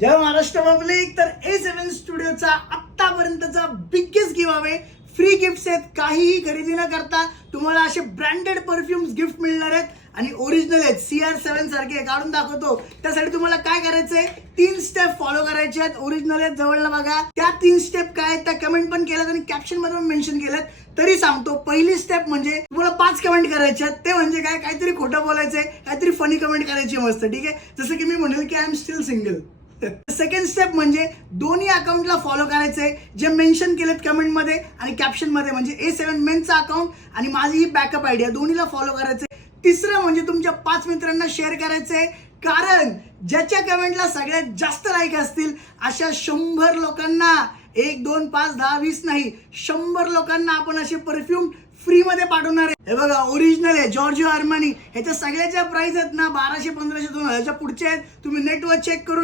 जय Maharashtra public. तर A7 स्टुडिओचा आतापर्यंतचा biggest give away, free gifts आहेत. काहीही खरेदी न करता तुम्हाला असे ब्रँडेड परफ्युम्स गिफ्ट मिळणार आहेत आणि ओरिजिनल आहेत. CR7 सारखे काढून दाखवतो. त्यासाठी तुम्हाला काय करायचंय, 3 स्टेप फॉलो करायचे आहेत. ओरिजिनल आहेत, जवळला बघा. त्या 3 स्टेप काय आहेत त्या कमेंट पण केल्यात आणि कॅप्शन मध्ये पण मेन्शन केलं. तरी सांगतो, पहिली स्टेप म्हणजे तुम्हाला 5 कमेंट करायचे आहेत. ते म्हणजे काय, काहीतरी खोटं बोलायचंय, काहीतरी फनी कमेंट करायची मस्त. ठीक आहे, जसं की मी म्हणेल की I am still single. Second step म्हणजे दोन्ही अकाउंटला फॉलो करायचंय जे मेन्शन केलेत कमेंट मध्ये आणि कॅप्शन मध्ये. म्हणजे A7 मेनचा अकाउंट आणि माझी ही बॅकअप आयडिया दोन्हीला फॉलो करायचंय. तिसरं म्हणजे तुमच्या 5 मित्रांना शेअर करायचंय, कारण ज्याच्या कमेंटला सगळ्यात जास्त लाईक असतील अशा 100 लोकांना, 1 2 5 10 20 नाही, 100 लोकांना आपण असे परफ्यूम फ्री मध्ये पाठवणार आहे. हे बघा, ओरिजिनल आहे, जॉर्जिओ आर्मानी. ह्याच्या सगळ्याच्या प्राइस आहेत ना 1200 1500 2000च्या पुढच्या आहेत. तुम्ही नेटवर चेक करून